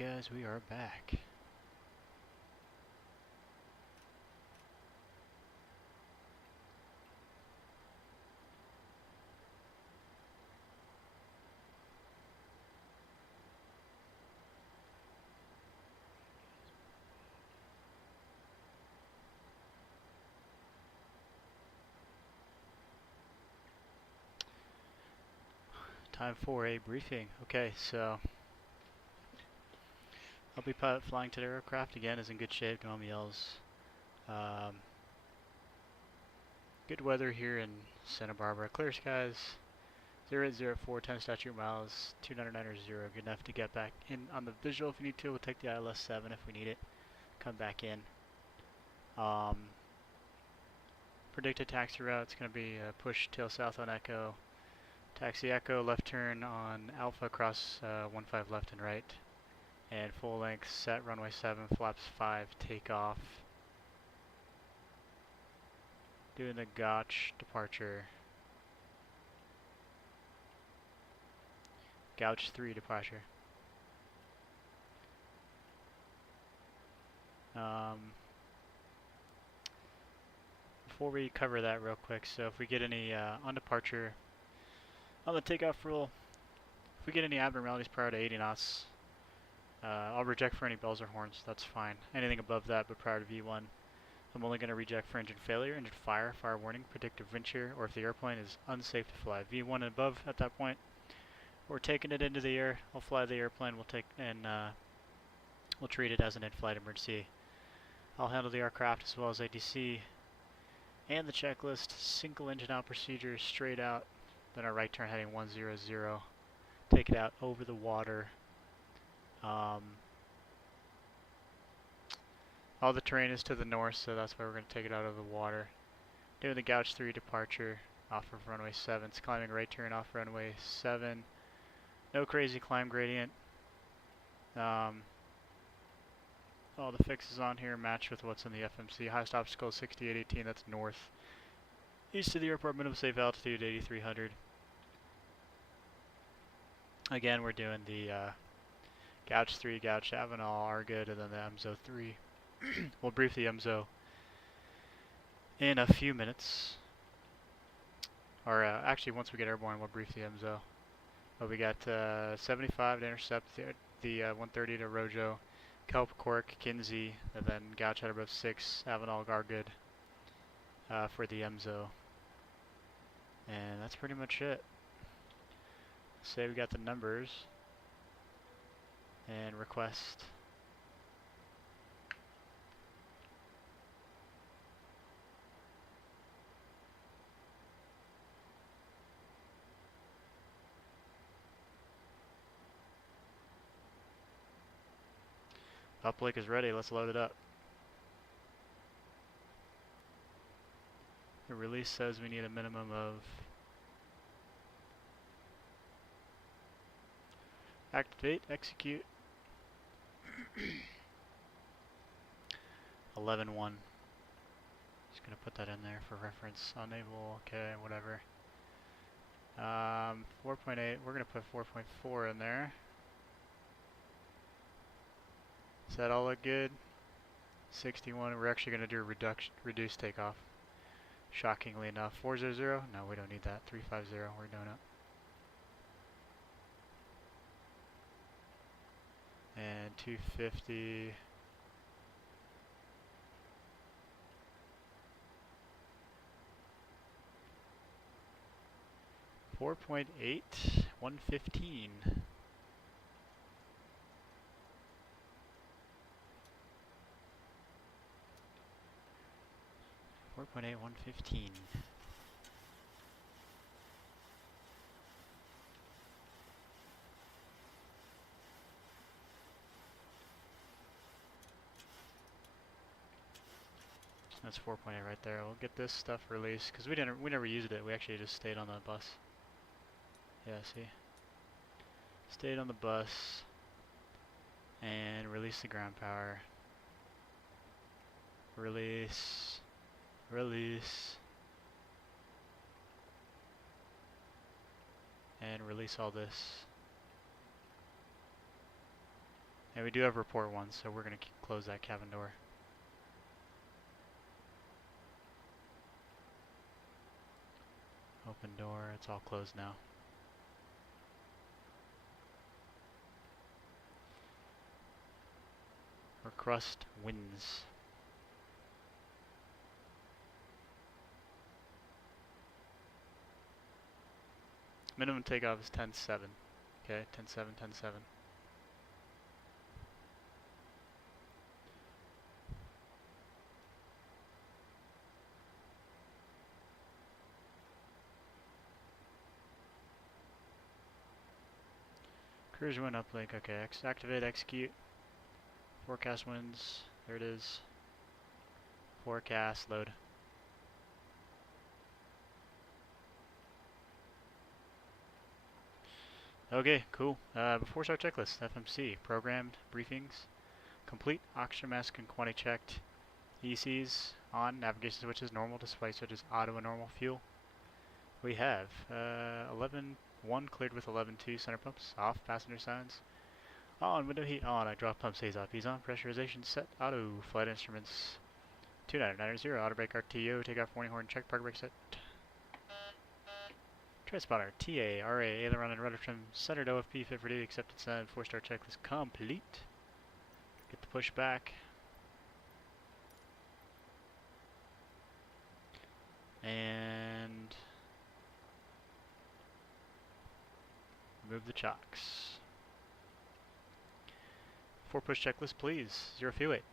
guys, we are back. Time for a briefing. Okay, so I'll be flying to the aircraft again. Is in good shape. No yells. Good weather here in Santa Barbara. Clear skies. 0804, 10 statute miles. 299 Good enough to get back in on the visual if you need to. We'll take the ILS 7 if we need it. Come back in. Predicted taxi route. It's going to be push tail south on Echo. Taxi Echo, left turn on Alpha, cross 15 left and right. And full length, set runway 7, flaps 5, takeoff. Doing the GAUCH departure. GAUCH 3 departure. Before we cover that real quick, so if we get any on departure, on the takeoff rule, if we get any abnormalities prior to 80 knots, I'll reject for any bells or horns, that's fine. Anything above that but prior to V1, I'm only going to reject for engine failure, engine fire, fire warning, predictive wind shear, or if the airplane is unsafe to fly. V1 and above at that point, we're taking it into the air, I'll fly the airplane, we'll treat it as an in-flight emergency. I'll handle the aircraft as well as ADC and the checklist, single engine out procedure, straight out, then our right turn heading 100, take it out over the water. All the terrain is to the north, so that's why we're going to take it out of the water. Doing the GAUCH 3 departure off of runway 7. It's climbing right turn off runway 7. No crazy climb gradient. All the fixes on here match with what's in the FMC. Highest obstacle is 6818, that's north. East of the airport, minimum safe altitude 8300. Again, we're doing the GAUCH 3, GAUCH Avenal, RGOOD, and then the EMSO 3. We'll brief the EMSO in a few minutes. Or actually, once we get airborne, we'll brief the EMSO. But we got 75 to intercept the 130 to Rojo, KOAK, Kinsey, and then GAUCH at above 6, Avenal, RGOOD for the EMSO. And that's pretty much it. Say we got the numbers and request. Uplink is ready, let's load it up. The release says we need a minimum of activate, execute. 11.1. Just gonna put that in there for reference. Unable, okay, whatever. 4.8, we're gonna put 4.4 in there. Does that all look good? 61, we're actually gonna do a reduced takeoff. Shockingly enough. 400, no, we don't need that. 350, we're doing it. And 250. .8, 115. .8, 115. That's 4.8 right there. We'll get this stuff released because we never used it. We actually just stayed on the bus. Yeah, see? Stayed on the bus and release the ground power. Release. Release. And release all this. And we do have report 1, so we're going to close that cabin door. Open door, it's all closed now. Crust wins. Minimum takeoff is 10-7. Okay, 10-7, 10-7. Cruise wind uplink. Okay, activate, execute. Forecast winds. There it is. Forecast, load. Okay, cool. Before start checklist, FMC, programmed briefings, complete, oxygen mask and quantity checked, ECs on, navigation switches normal, display switches auto and normal, fuel. We have 11-1 cleared with 11-2, center pumps off, passenger signs on, window heat on, I drop pump stays off, he's on, pressurization set, auto, flight instruments 2990, auto brake RTO, takeoff warning horn, check, park brake set. Transponder, TA, RA, aileron and rudder trim, centered OFP, fit for duty, accepted sign, 4-star checklist complete. Get the push back. And remove the chocks. 4 push checklist, please. 0 fuel weight.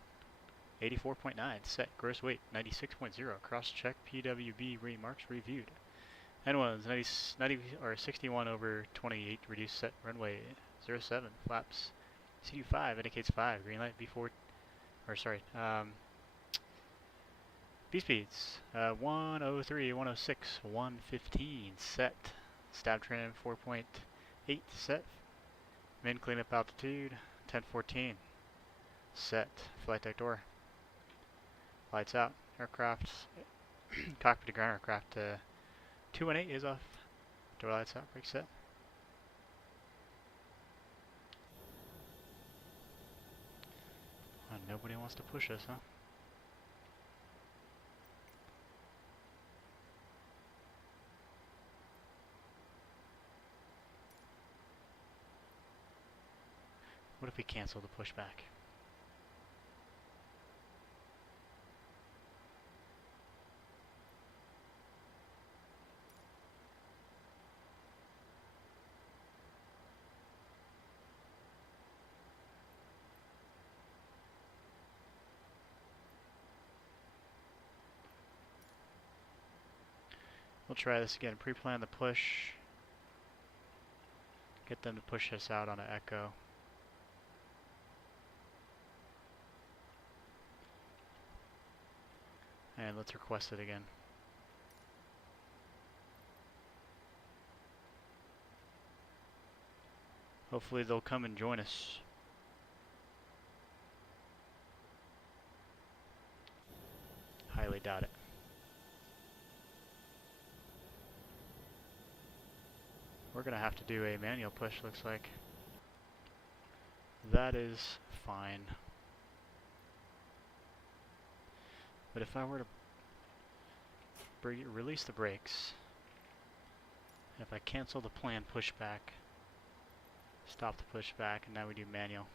84.9, set, gross weight, 96.0, cross check, PWB remarks reviewed. N1's 90 or 61 over 28, reduced set, runway 07, flaps. CD5 indicates 5, green light, B4, or sorry, B speeds, 103, 106, 115, set, stab trim 4.8, set, min cleanup altitude, 1014, set, flight deck door, lights out, aircraft, cockpit to ground aircraft, 218 is off. Door lights out, brake set. Oh, nobody wants to push us, huh? What if we cancel the pushback? We'll try this again. Pre-plan the push. Get them to push us out on an echo. And let's request it again. Hopefully they'll come and join us. Highly doubt it. We're gonna have to do a manual push, looks like. That is fine. But if I were to release the brakes, if I cancel the planned pushback, stop the pushback, and now we do manual.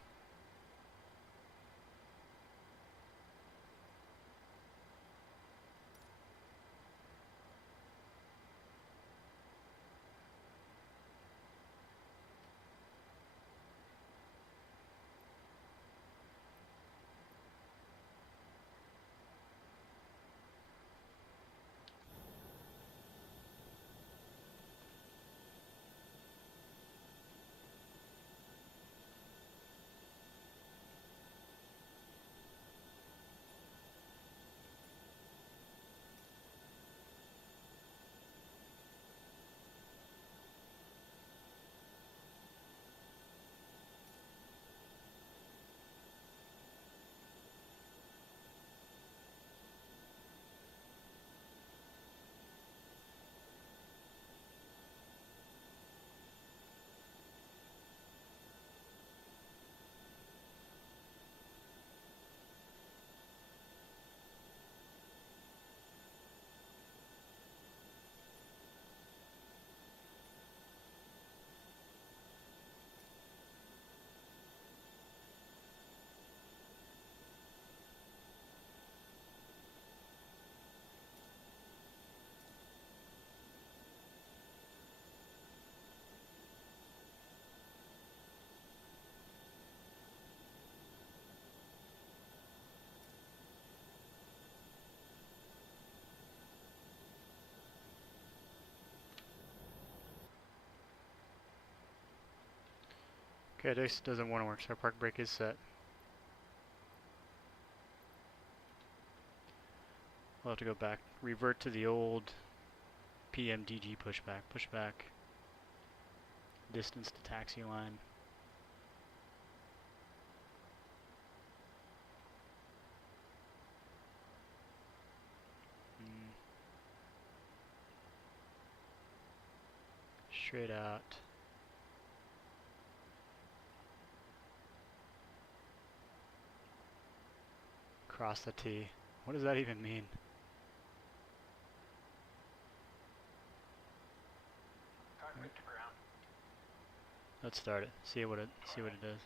Okay, this doesn't want to work, so our park brake is set. We'll have to go back, revert to the old PMDG pushback. Pushback, distance to taxi line. Straight out. Cross the T. What does that even mean? Let's start it. See what it does.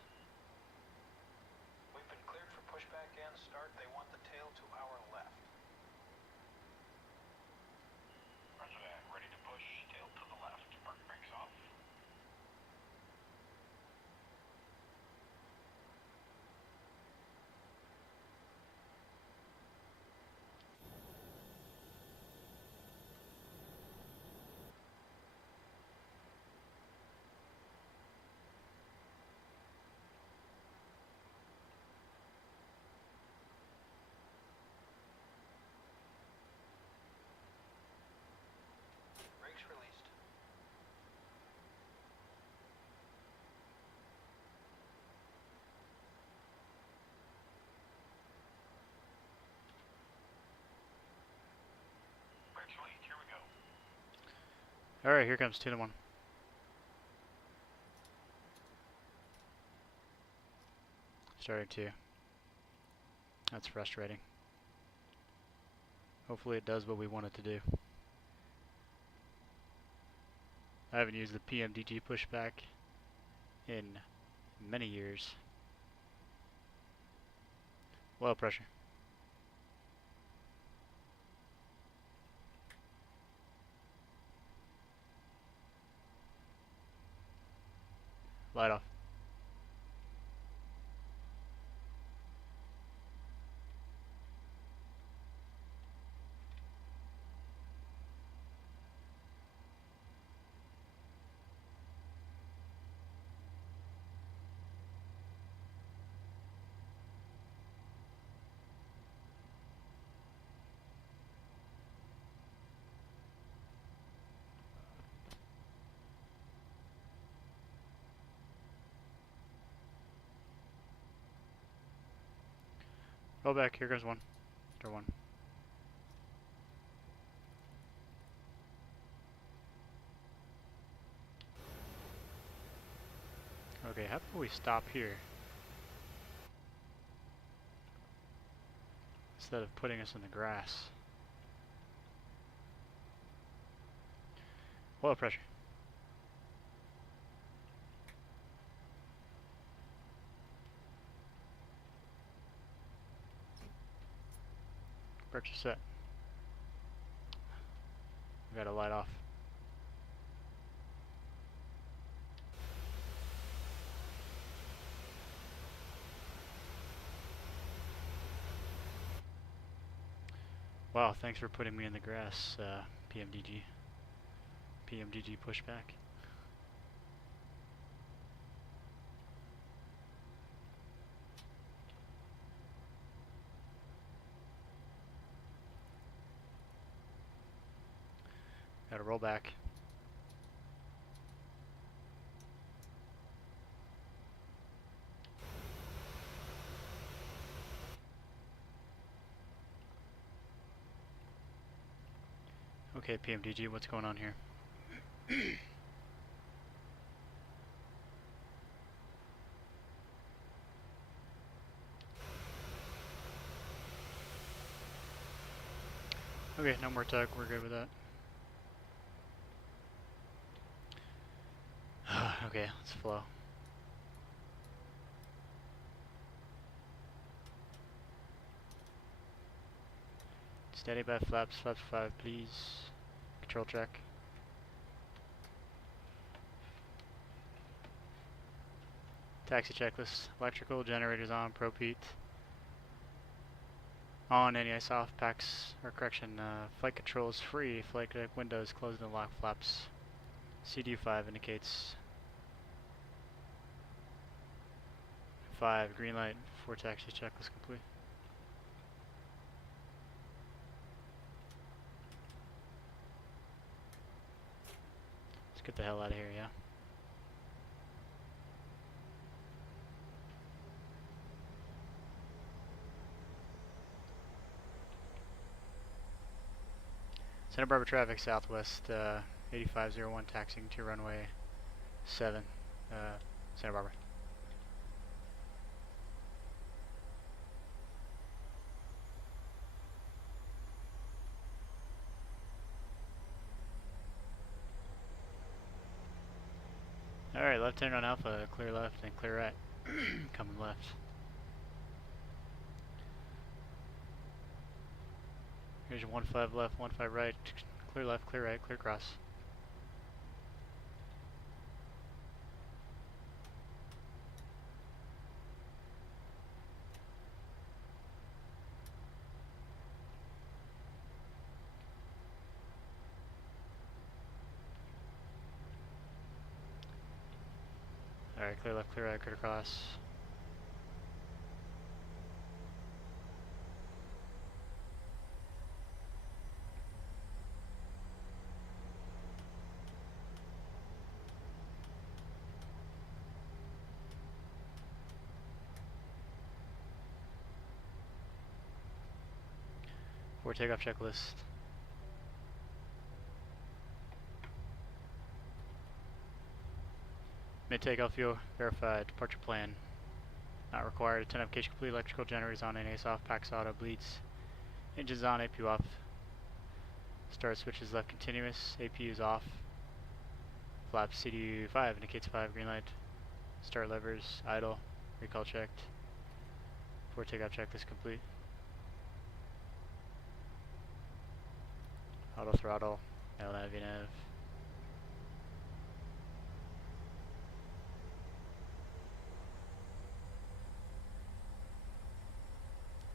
We've been cleared for pushback and start. They want the tail to our left. Roger that. Ready to push. Tail to the left. Park brakes off. Brakes released. Brakes released. Here we go. Alright, here comes 2 to 1. Started 2. That's frustrating. Hopefully it does what we want it to do. I haven't used the PMDG pushback in many years. Low pressure. Light off. Roll back, here goes 1. Door 1. Okay, how about we stop here? Instead of putting us in the grass. Low pressure. Brakes are set. We gotta light off. Wow, thanks for putting me in the grass, PMDG. PMDG pushback. Gotta roll back. Okay, PMDG, what's going on here? Okay, no more tug, we're good with that. Okay, let's flow. Steady by flaps, flaps 5 please. Control check. Taxi checklist. Electrical generators on, propete. On, anti-soft packs, or correction, flight control is free. Flight deck windows closed and lock flaps. CD5 indicates 8.5, green light, 4 taxi checklist complete. Let's get the hell out of here, yeah? Santa Barbara traffic southwest 8501 taxiing to runway 7, Santa Barbara. Alright, left turn on Alpha, clear left and clear right. Coming left. Here's your 15 left, 15 right, clear left, clear right, clear cross. Alright, clear left, clear right, clear cross. For takeoff checklist. Mid takeoff fuel verified. Departure plan not required. 10 application complete. Electrical generators on. NAS off. Packs auto. Bleeds. Engines on. APU off. Start switches left continuous. APU is off. Flap CDU 5 indicates 5. Green light. Start levers idle. Recall checked. For takeoff checklist complete. Auto throttle. LNAV nav.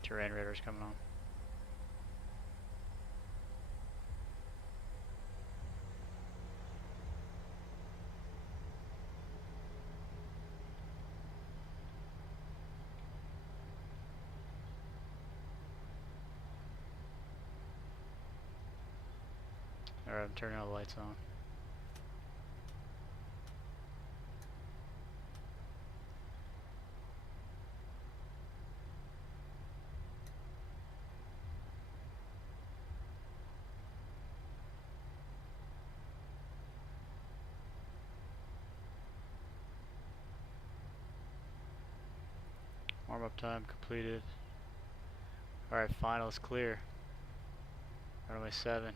Terrain radar's coming on. Alright, I'm turning all the lights on. Warm up time completed. Alright, final is clear. Runway 7.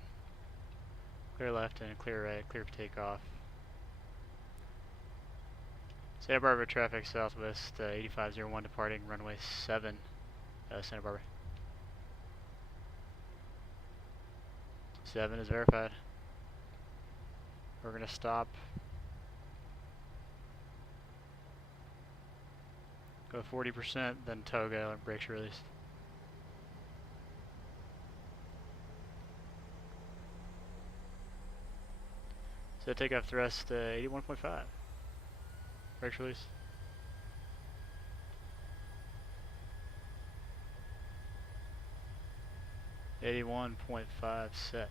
Clear left and clear right, clear for takeoff. Santa Barbara traffic southwest 8501 departing runway 7, Santa Barbara. 7 is verified. We're going to stop. Go 40%, then tow go and brakes released. So takeoff thrust 81.5. Brakes release. .5 set.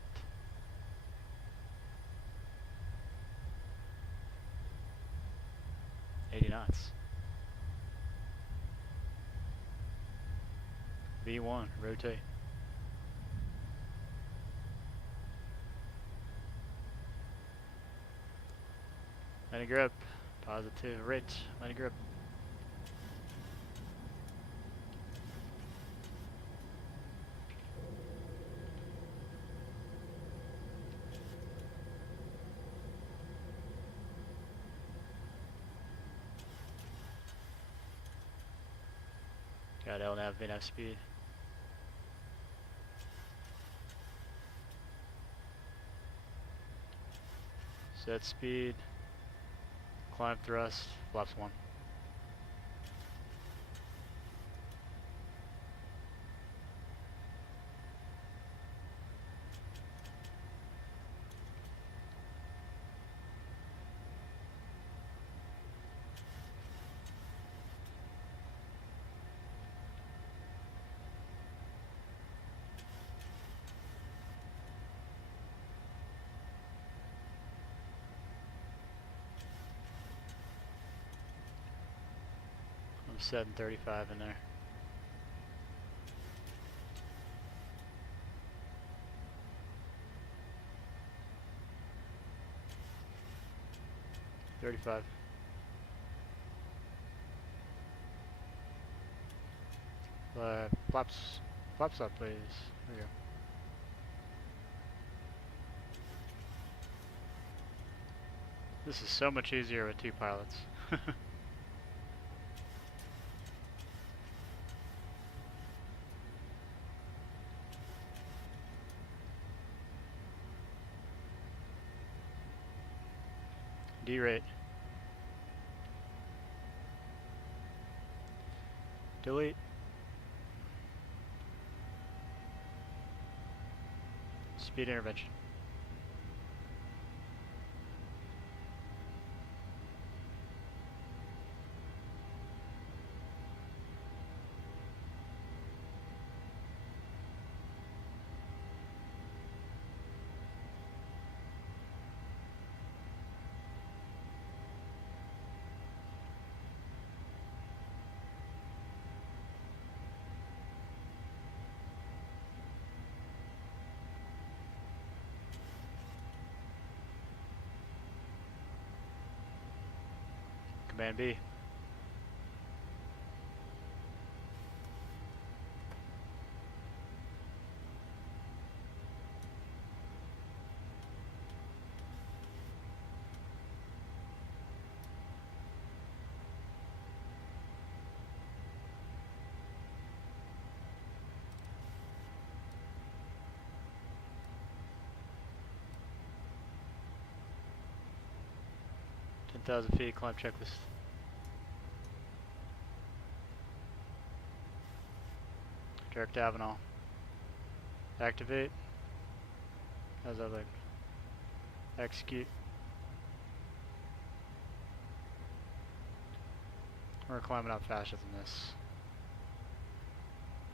80 knots. V1, rotate. Landing grip, positive rate, landing grip. Got LNAV, VNAV speed. Set speed. Climb thrust, flaps 1. I'm setting 35 in there. $35. Flaps up, please. There we go. This is so much easier with 2 pilots. D-rate. Delete. Speed intervention. Command B. $10,000 feet, climb checklist. Direct Avenal. Activate. How's that look? Execute. We're climbing up faster than this.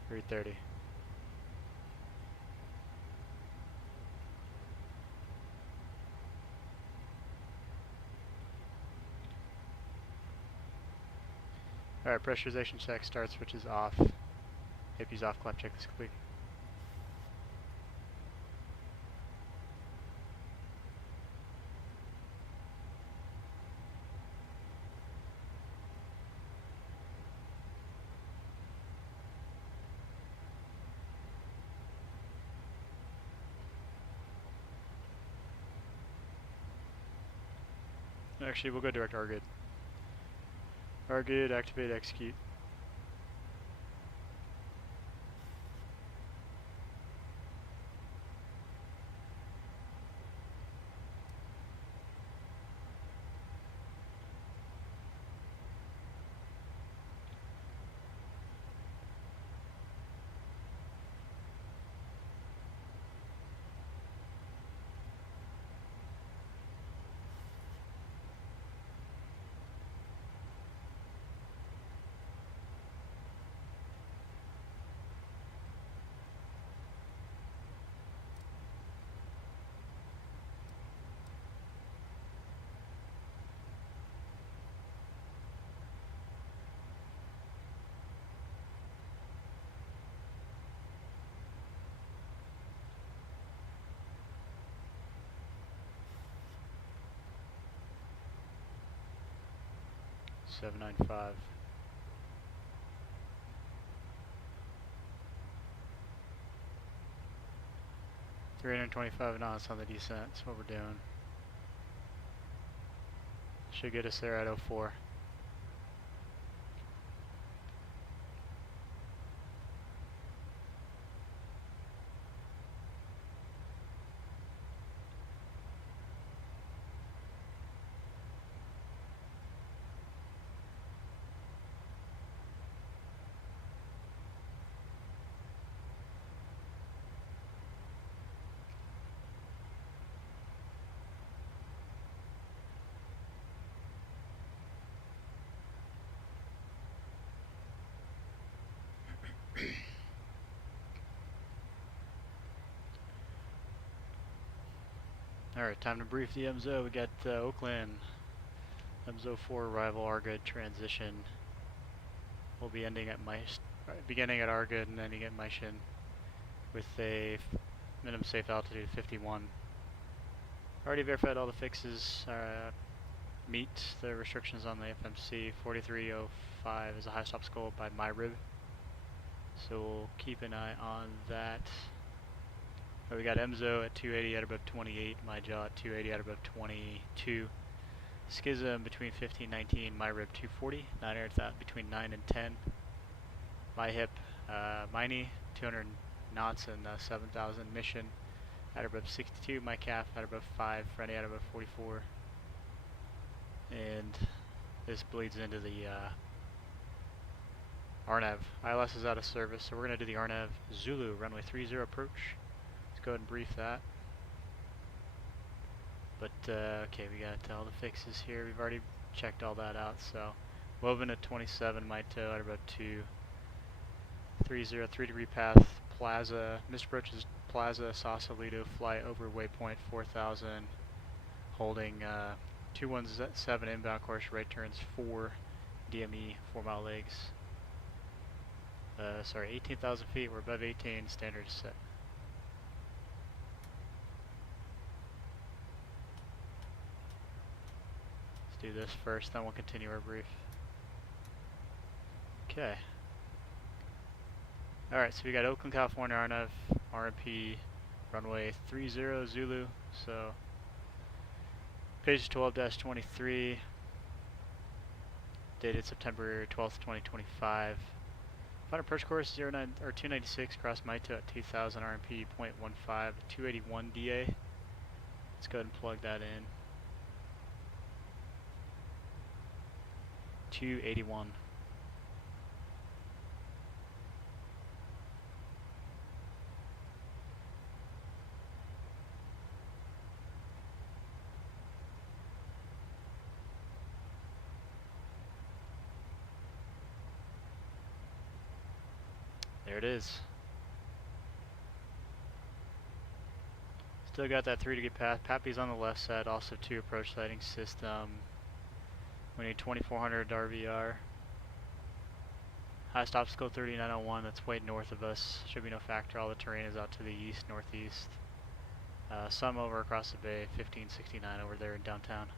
330. Alright, pressurization check, start switches off. AP's off, climb check is complete. Actually, we'll go direct RGOOD. RGOOD, activate, execute. $795. $325 knots on the descent. That's what we're doing. Should get us there at 04. Alright, time to brief the MZO. We got Oakland, MZO 4 arrival, RGOOD transition. We'll be ending at beginning at RGOOD and ending at Maishin with a minimum safe altitude of 51. Already verified all the fixes meet the restrictions on the FMC. 4305 is a high stop goal by MyRib, so we'll keep an eye on that. We got Emzo at 280 at above 28, MyJaw at 280 at above 22. Schism between 15 and 19, MyRib 240, Niner at between 9 and 10. MyHip, Miney 200 knots and 7,000. Mission at above 62, MyCalf at above 5, Freddy at above 44. And this bleeds into the RNAV. ILS is out of service, so we're going to do the RNAV Zulu runway 30 approach. Let's go ahead and brief that. But okay, we got all the fixes here. We've already checked all that out. So woven at 27, Maito at about 2. 30, 3-degree path, Plaza. Missed approach is Plaza, Sausalito, fly over waypoint 4000, holding 217 inbound course, right turns 4, DME, 4 mile legs. Sorry, 18,000 feet, we're above 18, standard is set. Let's do this first, then we'll continue our brief. Okay. Alright, so we got Oakland, California, RNAV, RMP, runway 30 Zulu, so page 12-23, dated September 12th, 2025. Final approach course 296, cross Maito at 2000, RMP 0.15, 281 DA. Let's go ahead and plug that in. 281. There it is. Still got that 3-degree path. Pappy's on the left side, also 2 approach lighting system. We need 2400 RVR. Highest obstacle 3901, that's way north of us. Should be no factor, all the terrain is out to the east, northeast. Some over across the bay, 1569 over there in downtown.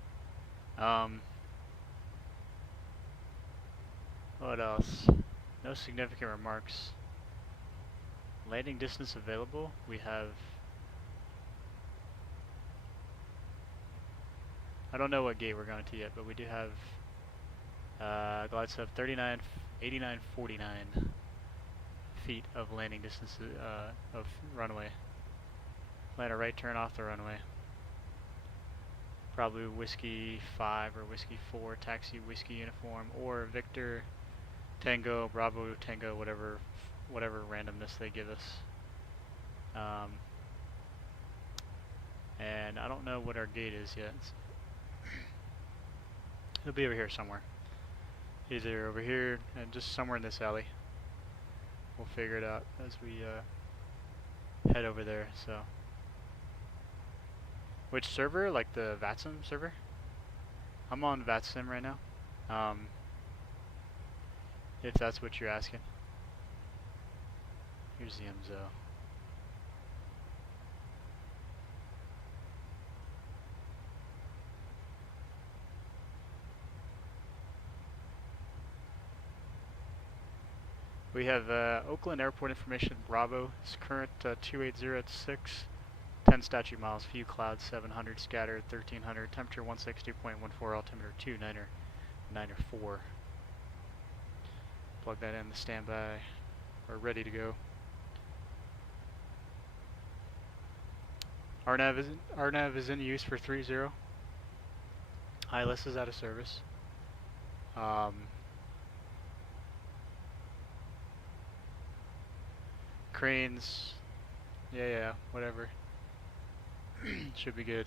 What else? No significant remarks. Landing distance available, we have, I don't know what gate we're going to yet, but we do have glide slope 39, 89, 49 feet of landing distance of runway. Land a right turn off the runway. Probably Whiskey 5 or Whiskey 4, taxi Whiskey uniform, or Victor, Tango, Bravo, Tango, whatever randomness they give us. And I don't know what our gate is yet. It'll be over here somewhere. Either over here and just somewhere in this alley. We'll figure it out as we head over there. So, which server? Like the VATSIM server? I'm on VATSIM right now. If that's what you're asking. Here's the MZO. We have Oakland Airport information, Bravo. It's current 280 at 10 statute miles, few clouds, 700 scattered, 1300, temperature 162.14, altimeter 294. Plug that in the standby. We're ready to go. RNAV is in use for 30. ILS is out of service. Cranes, yeah, whatever. Should be good.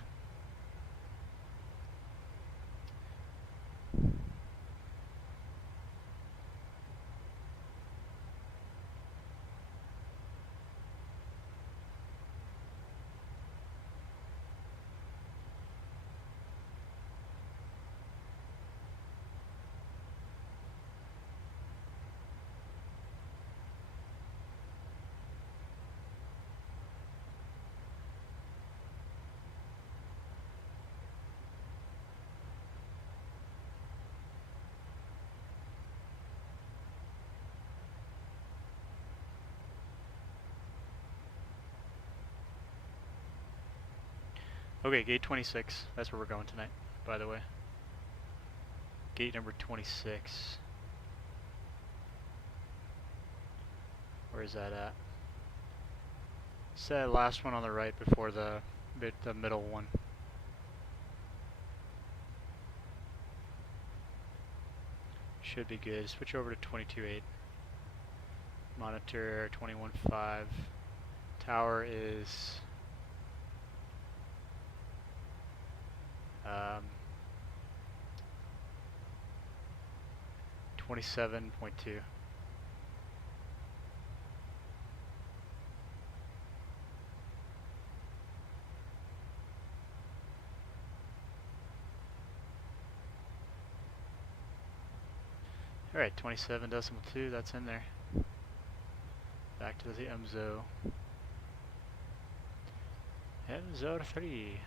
Okay, gate 26. That's where we're going tonight, by the way. Gate number 26. Where is that at? It's that last one on the right before the middle one. Should be good. Switch over to 22.8. Monitor 21.5. Tower is 27.2. Alright, 27.2, that's in there. Back to the MZO. MZO 3.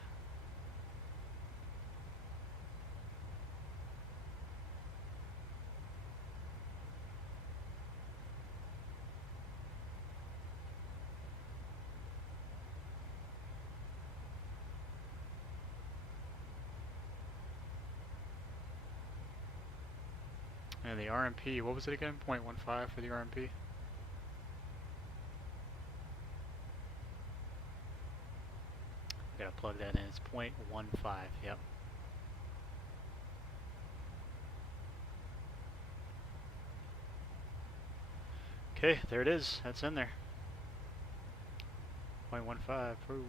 And the RMP, what was it again? 0.15 for the RMP? Gotta plug that in, it's 0.15, yep. Okay, there it is, that's in there. 0.15, proof.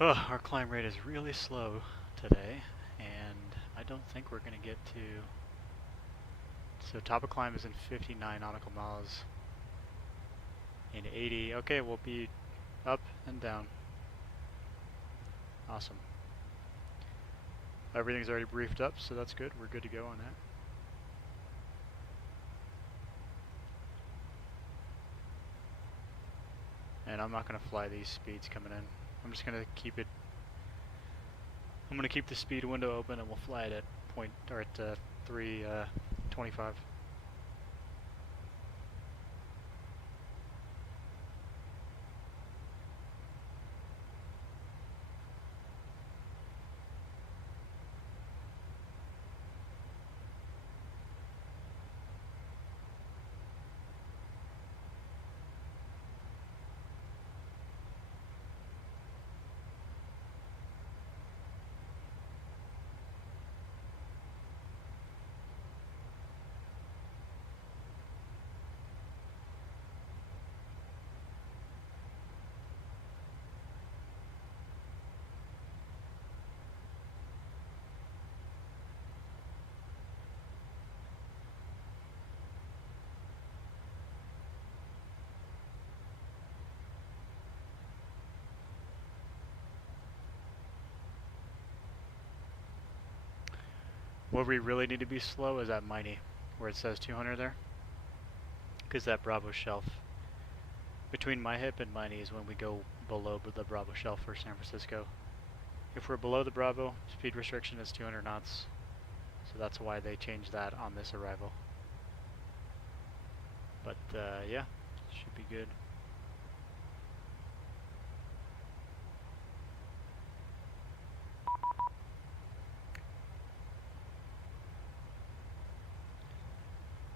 Oh, our climb rate is really slow today, and I don't think we're going to get to... So top of climb is in 59 nautical miles. In 80, okay, we'll be up and down. Awesome. Everything's already briefed up, so that's good. We're good to go on that. And I'm not going to fly these speeds coming in. I'm just going to keep it... I'm going to keep the speed window open and we'll fly it at 325. Where we really need to be slow is at Miney, where it says 200 there. Because that Bravo shelf, between my hip and Miney is when we go below the Bravo shelf for San Francisco. If we're below the Bravo, speed restriction is 200 knots. So that's why they changed that on this arrival. But yeah, should be good.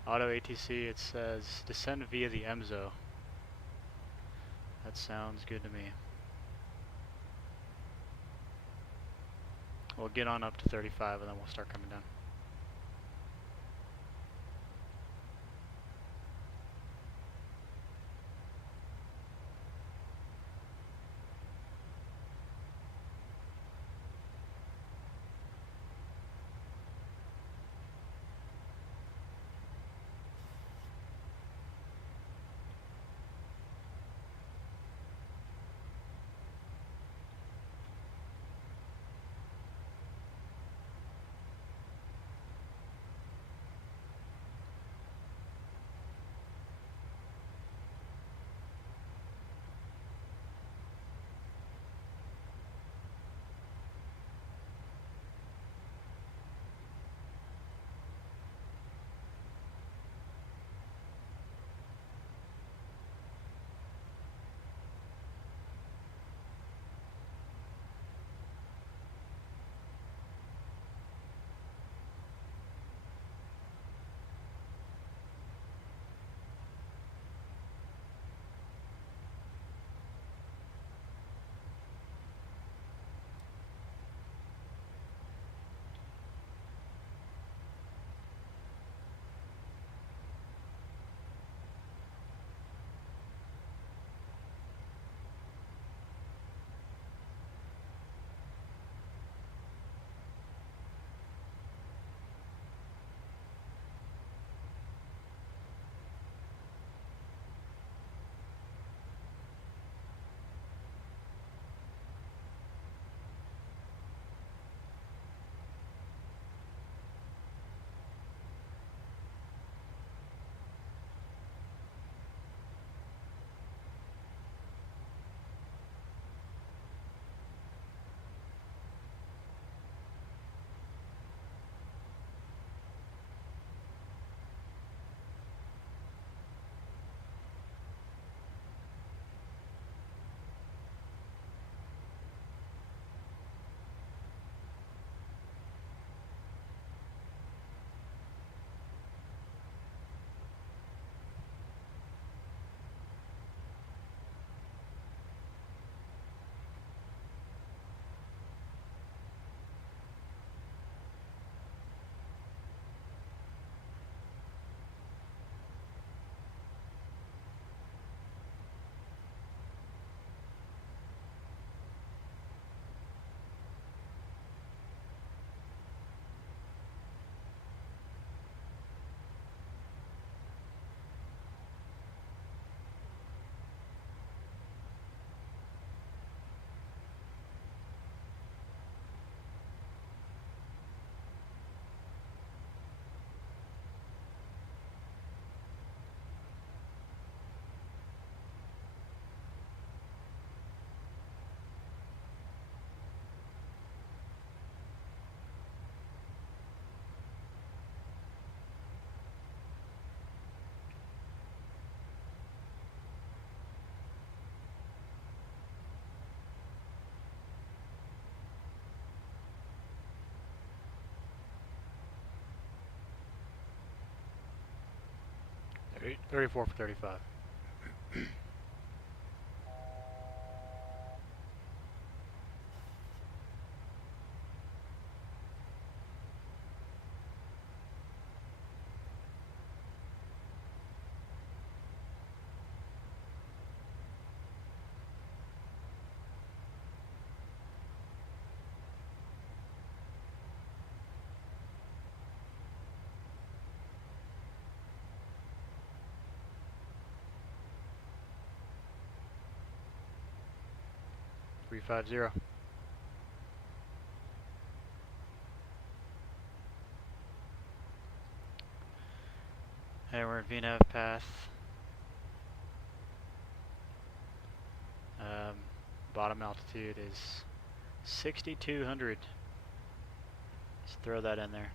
Auto ATC, it says descend via the MZO. That sounds good to me. We'll get on up to 35 and then we'll start coming down. 34 for 35. Three 350. And we're in VNAV path. Bottom altitude is 6,200. Just throw that in there.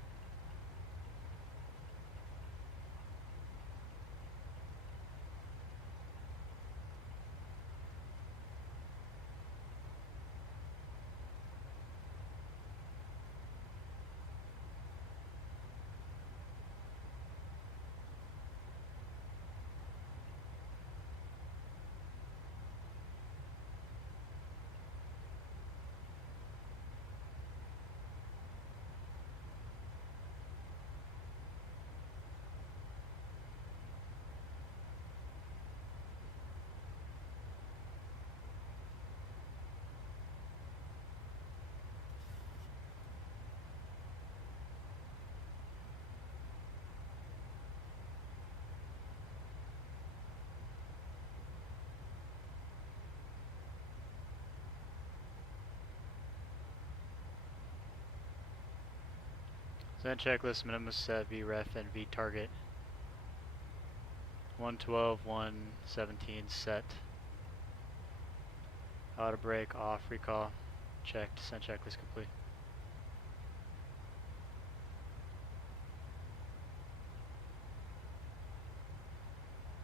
Then checklist minimum set VREF and V target 112, 117 set. Auto brake off, recall checked, send checklist complete.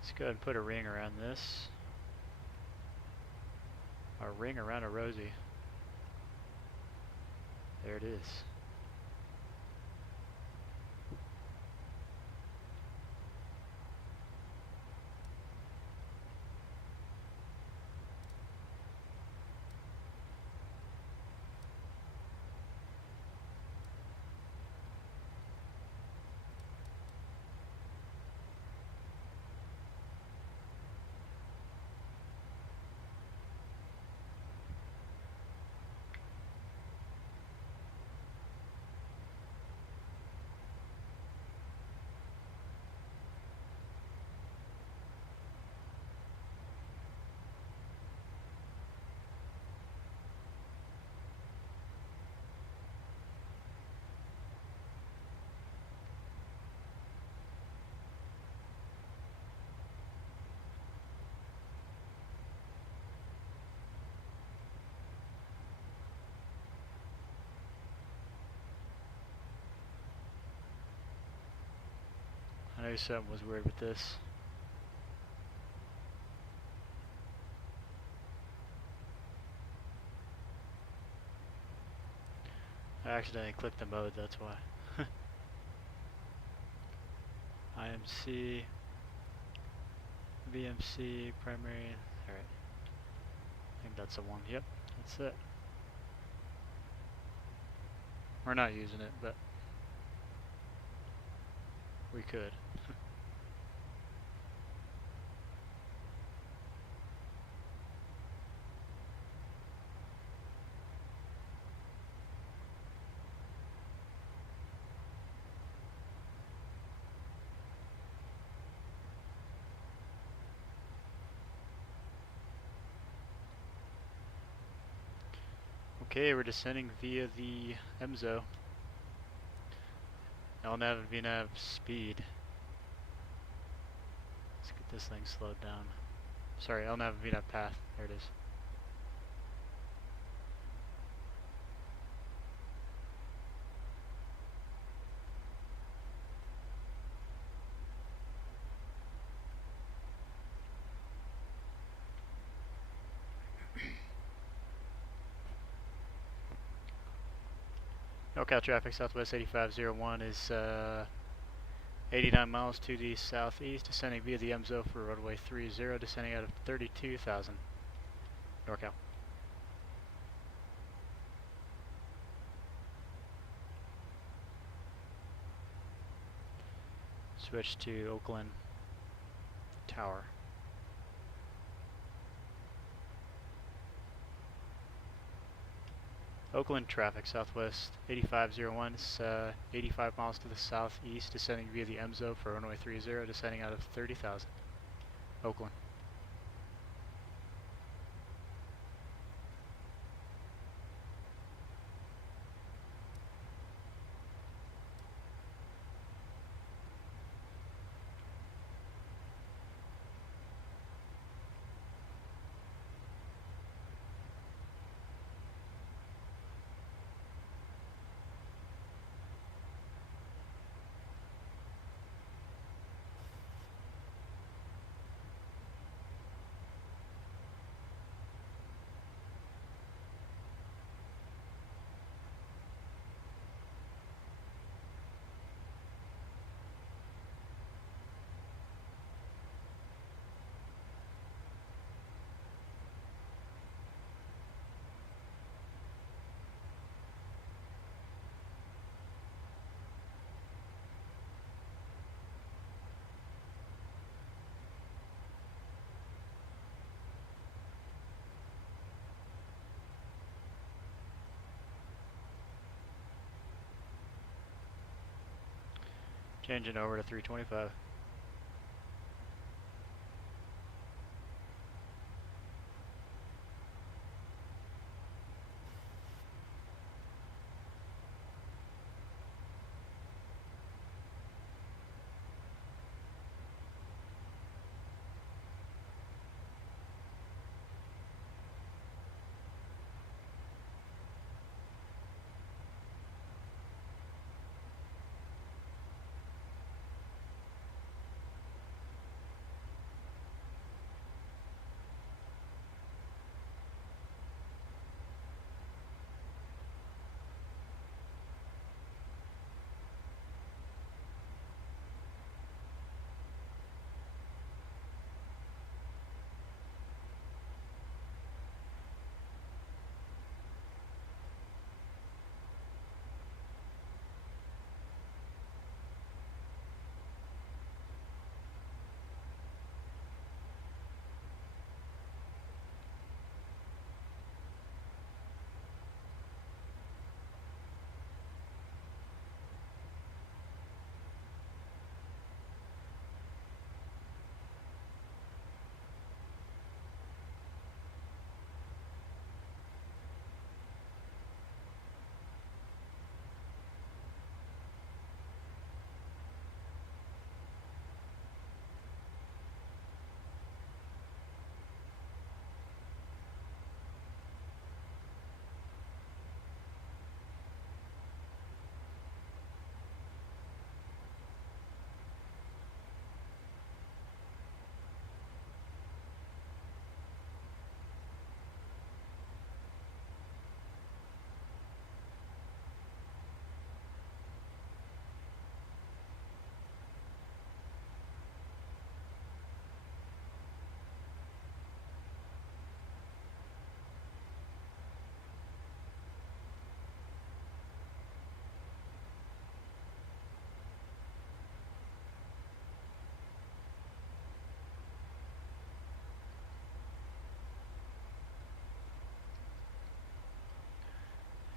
Let's go ahead and put a ring around this. A ring around a Rosie. There it is. I knew something was weird with this. I accidentally clicked the mode, that's why. IMC, VMC, primary, alright. I think that's the one, yep, that's it. We're not using it, but we could. Okay, we're descending via the EMZO. LNAV and VNAV speed. Let's get this thing slowed down. Sorry, LNAV and VNAV path. There it is. NorCal traffic, Southwest 8501 is 89 miles to the southeast, descending via the MZO for runway 30, descending out of 32,000. NorCal. Switch to Oakland Tower. Oakland traffic, southwest 8501, 85 miles to the southeast, descending via the MZO for runway 30, descending out of 30,000. Oakland. Changing over to 325.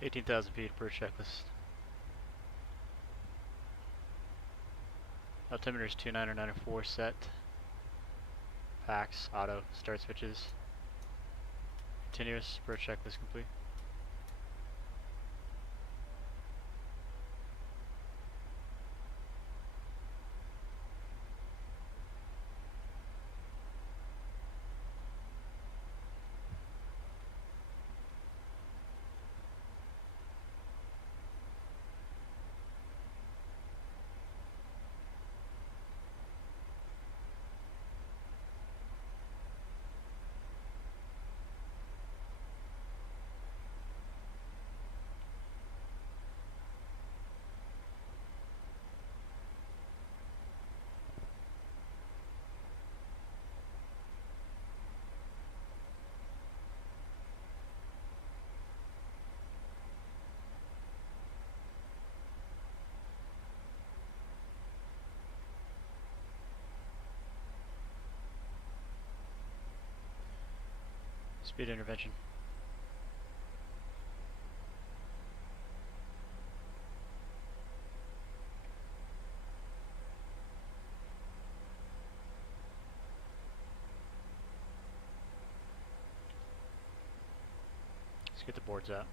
$18,000 feet per checklist. Altimeters 2994 set. Packs, auto, start switches. Continuous per checklist complete. Speed intervention. Let's get the boards out.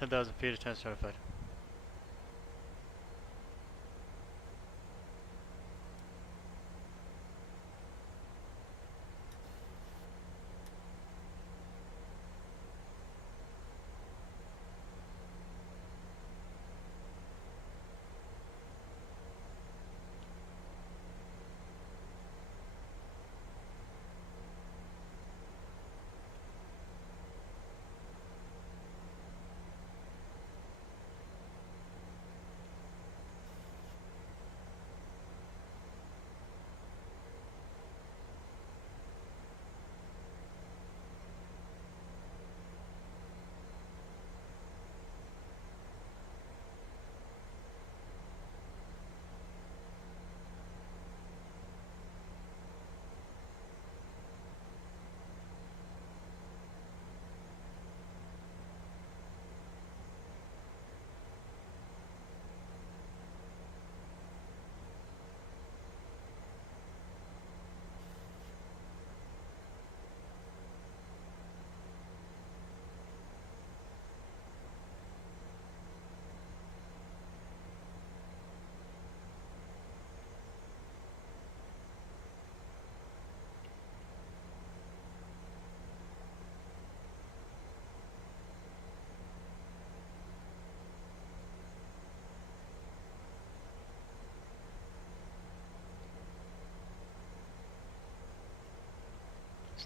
Ten 10,000 feet, attempts notified.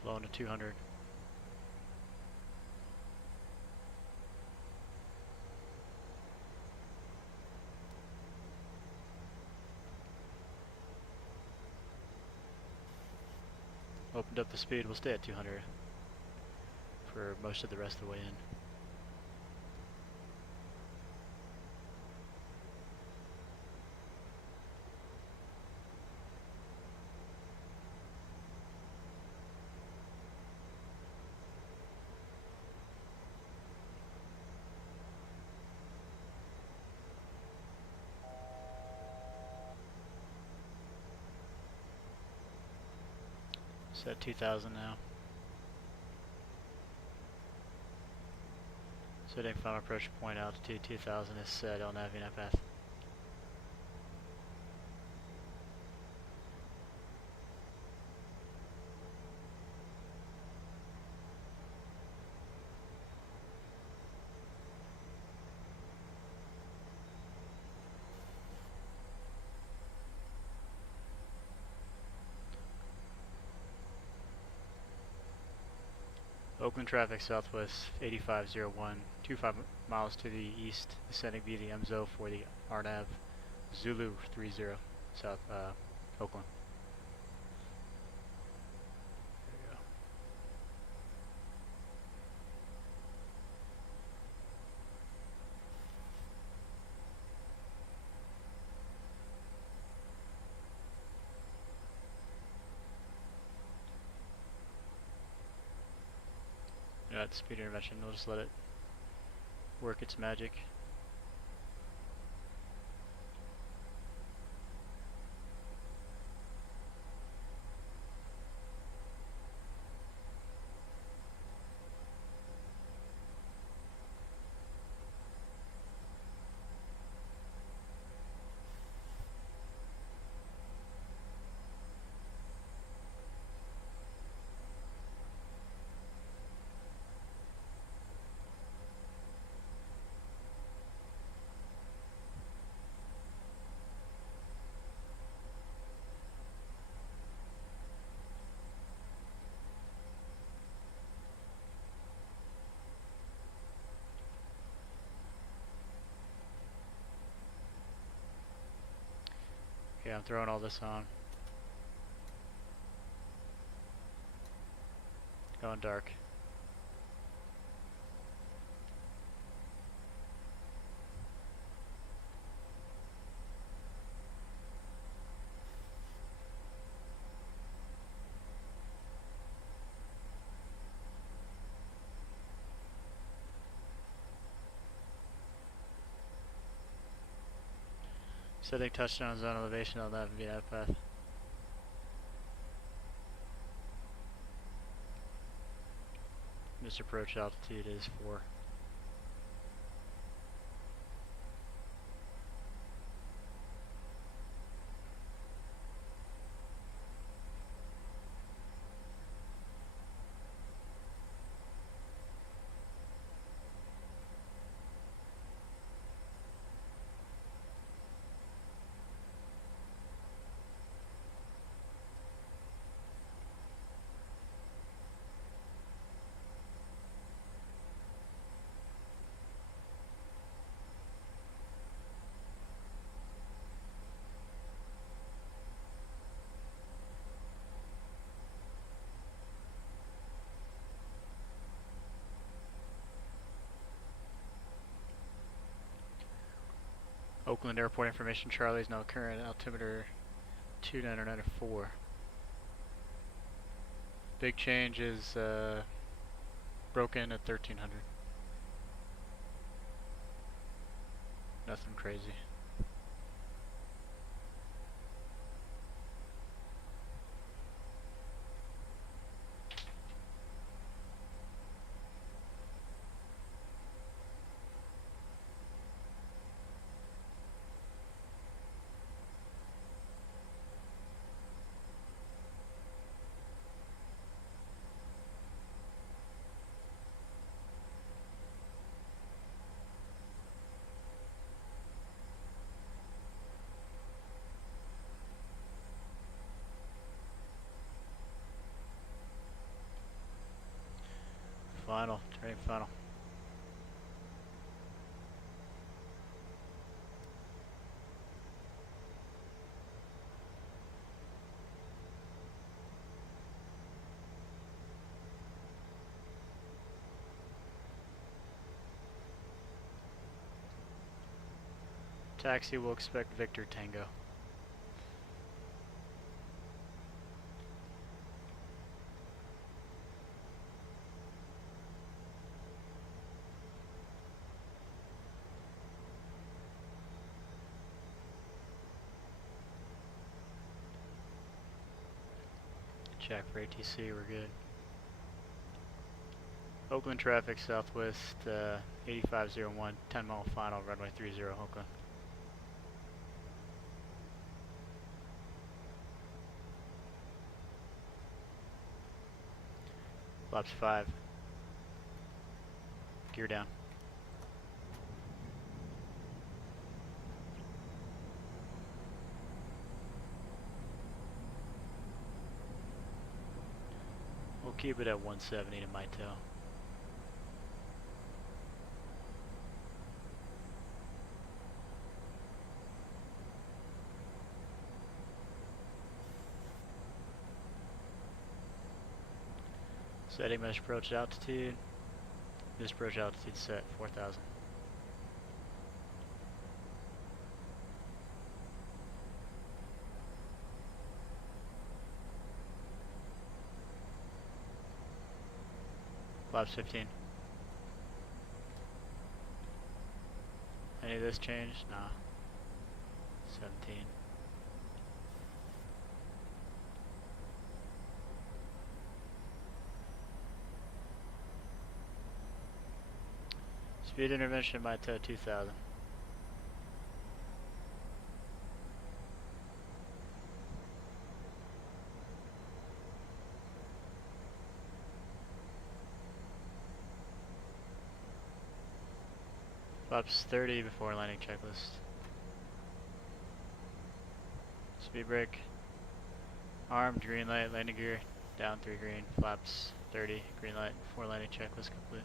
Slowing to 200. Opened up the speed, we'll stay at 200 for most of the rest of the way in. Set 2,000 now. Setting final approach point altitude 2,000 is set on Avianet path. Oakland traffic southwest 8501, 25 miles to the east, descending via the MZO for the RNAV Zulu 30, south Oakland. There you go. At speed intervention, we'll just let it work its magic. Yeah, I'm throwing all this on. Going dark. Setting touchdown zone elevation on that VNAV path. This approach altitude is 4. Oakland Airport information, Charlie is now current altimeter 2994. Big change is broken at 1300. Nothing crazy. Final, turning final. Taxi will expect Victor Tango. Check for ATC, we're good. Oakland traffic southwest 8501, 10 mile final, runway 30 Oakland. Flaps 5. Gear down. We'll keep it at 170 to my tail. Setting mesh approach altitude. This approach altitude set 4,000. Flaps 15. Any of this changed? Nah. 17. Speed intervention by tow 2000. Flaps 30 before landing checklist. Speed brake. Armed, green light, landing gear, down 3 green, flaps 30, green light, before landing checklist complete.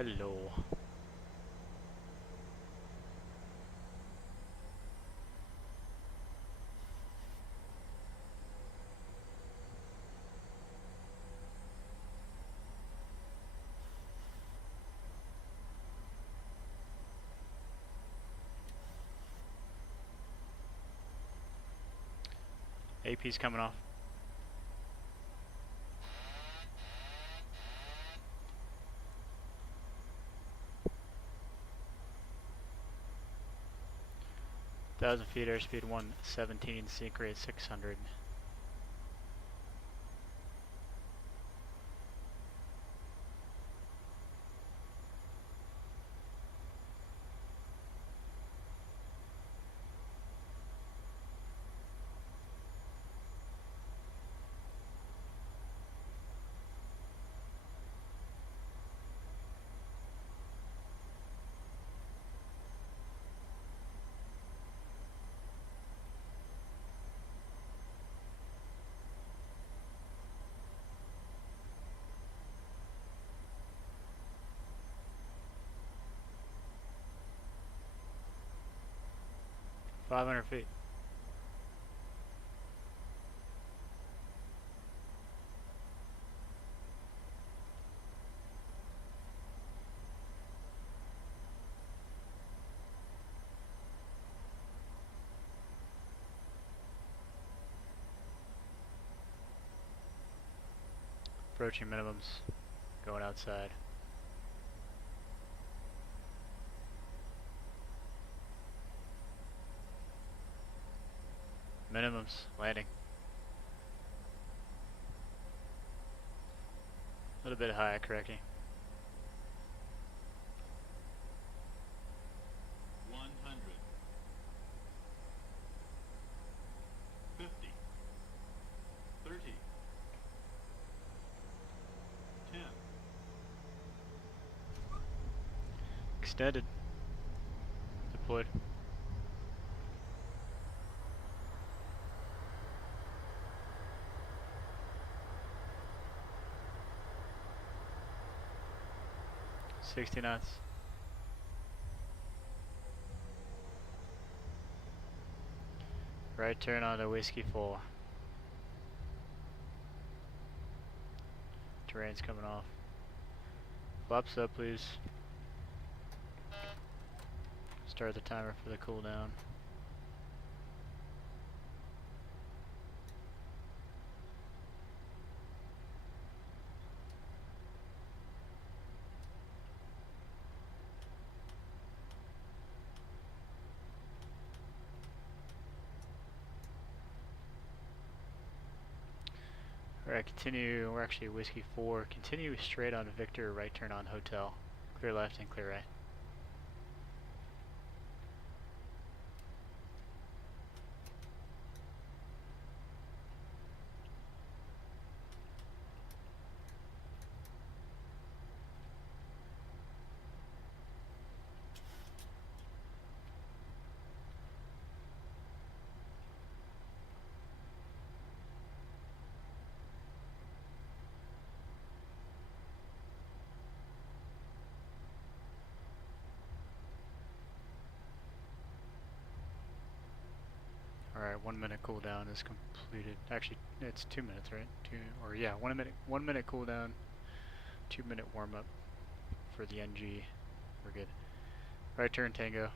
Hello. AP's coming off. Thousand feet, airspeed 117, sync rate 600. $500 feet. Approaching minimums. Going outside. Minimums. Landing. A little bit high, correcting. 100. 50. 30. 10. Extended. Deployed. $60 knots. Right turn on to Whiskey 4. Terrain's coming off. Flaps up, please. Start the timer for the cooldown. Alright, continue. We're actually Whiskey 4. Continue straight on Victor, right turn on Hotel. Clear left and clear right. Alright, 1 minute cooldown is completed. Actually, it's 2 minutes, right? Yeah, 1 minute. 1 minute cooldown, 2 minute warm up for the NG. We're good. Right turn Tango.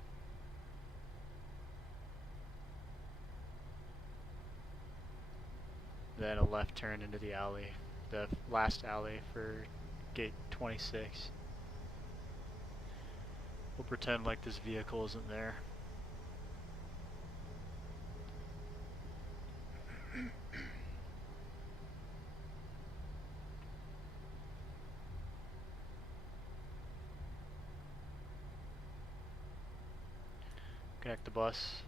Then a left turn into the alley, the last alley for gate 26. We'll pretend like this vehicle isn't there. Connect the bus.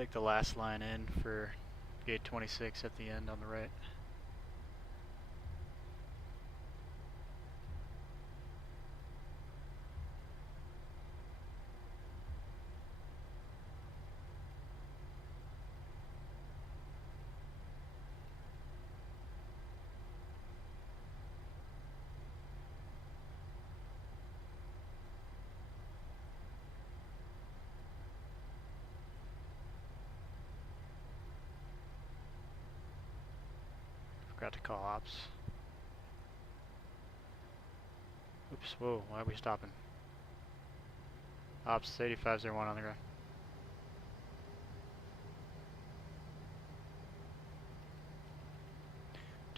Take the last line in for gate 26 at the end on the right. Forgot to call ops. Oops, whoa, why are we stopping? Ops 8501 on the ground.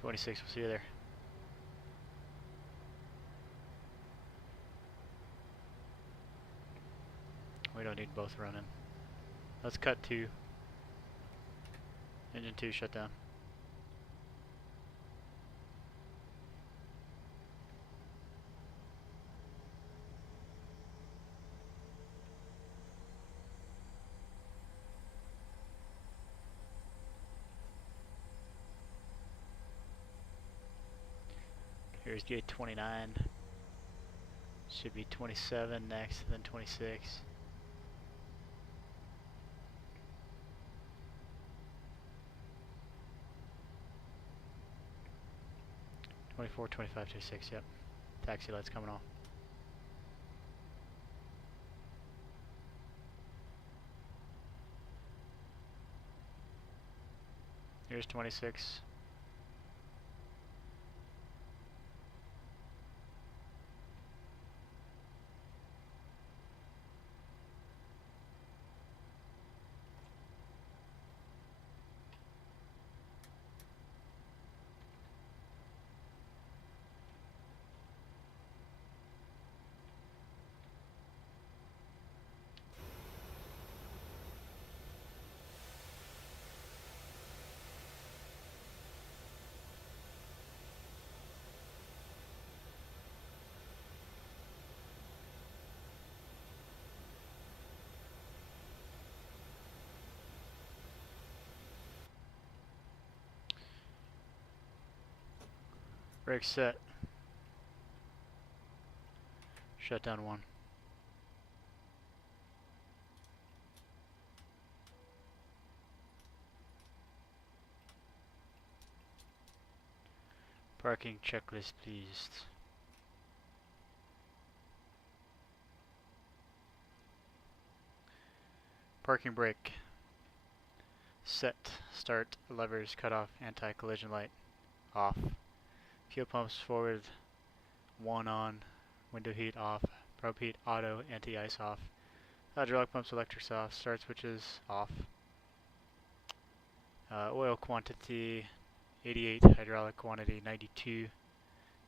We'll see you there. We don't need both running. Let's cut 2. Engine 2 shut down. Here's gate 29. Should be 27 next, then 26. 24, 25, 26, yep. Taxi lights coming off. Here's 26. Brake set. Shut down 1. Parking checklist, please. Parking brake. Set. Start. Levers. Cut off. Anti-collision light. Off. Fuel pumps forward. 1 on. Window heat off. Probe heat auto. Anti-ice off. Hydraulic pumps electrics off. Start switches off. Oil quantity 88. Hydraulic quantity 92.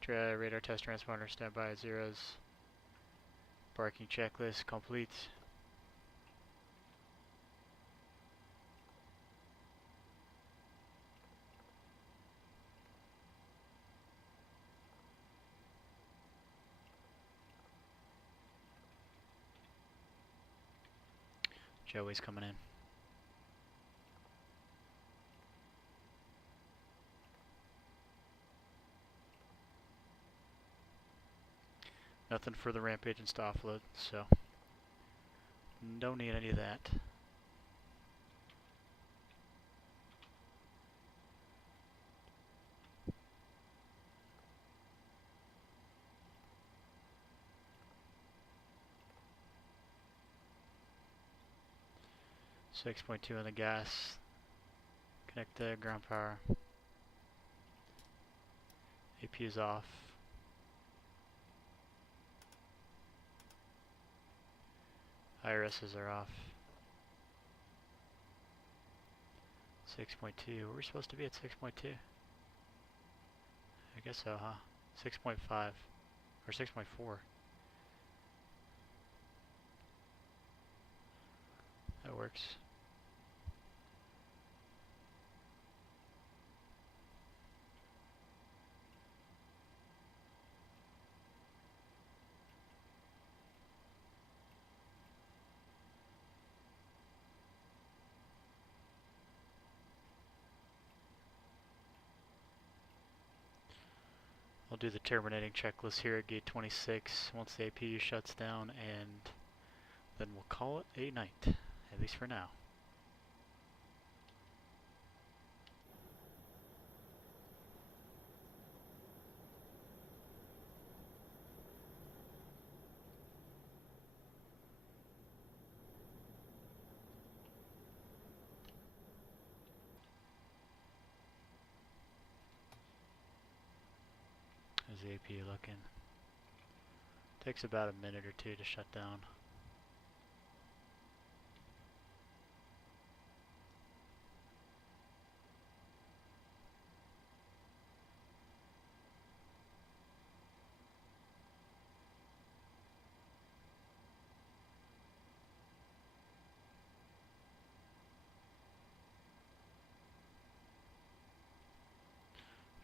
Radar test transponder standby at zeros. Parking checklist complete. Joey's coming in. Nothing for the ramp agents to offload, so don't need any of that. .2 on the gas. Connect the ground power. AP is off. IRSs are off. 6.2. We're supposed to be at 6.2. I guess so, huh? 6.5 or 6.4. That works. We'll do the terminating checklist here at gate 26 once the APU shuts down, and then we'll call it a night, at least for now. How's the APU looking? Takes about a minute or two to shut down.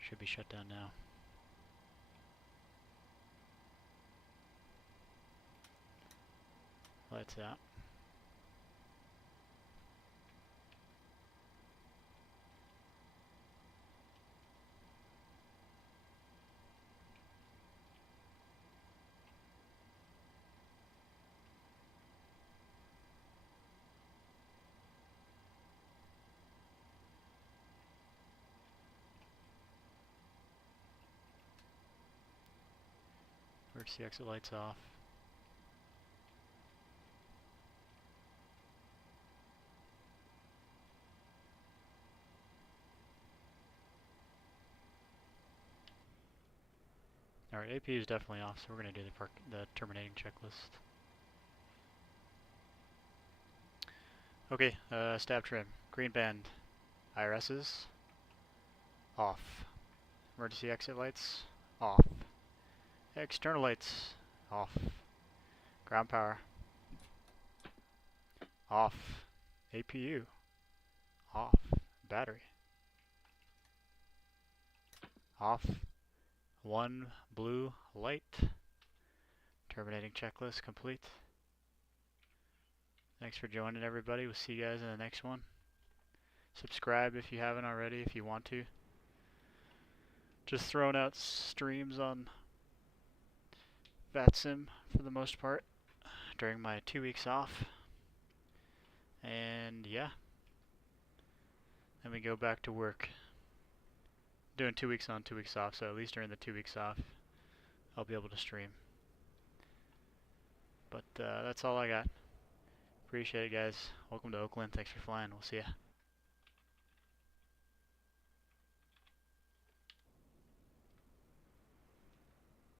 Should be shut down now. Lights out. Emergency exit lights off. Alright, APU is definitely off, so we're going to do the terminating checklist. Okay, stab trim. Green band. IRSs. Off. Emergency exit lights. Off. External lights. Off. Ground power. Off. APU. Off. Battery. Off. One blue light. Terminating checklist complete. Thanks for joining, everybody. We'll see you guys in the next one. Subscribe if you haven't already, if you want to. Just throwing out streams on VATSIM for the most part during my 2 weeks off. And yeah. Then we go back to work. Doing 2 weeks on, 2 weeks off, so at least during the 2 weeks off, I'll be able to stream. But that's all I got. Appreciate it, guys. Welcome to Oakland. Thanks for flying. We'll see ya.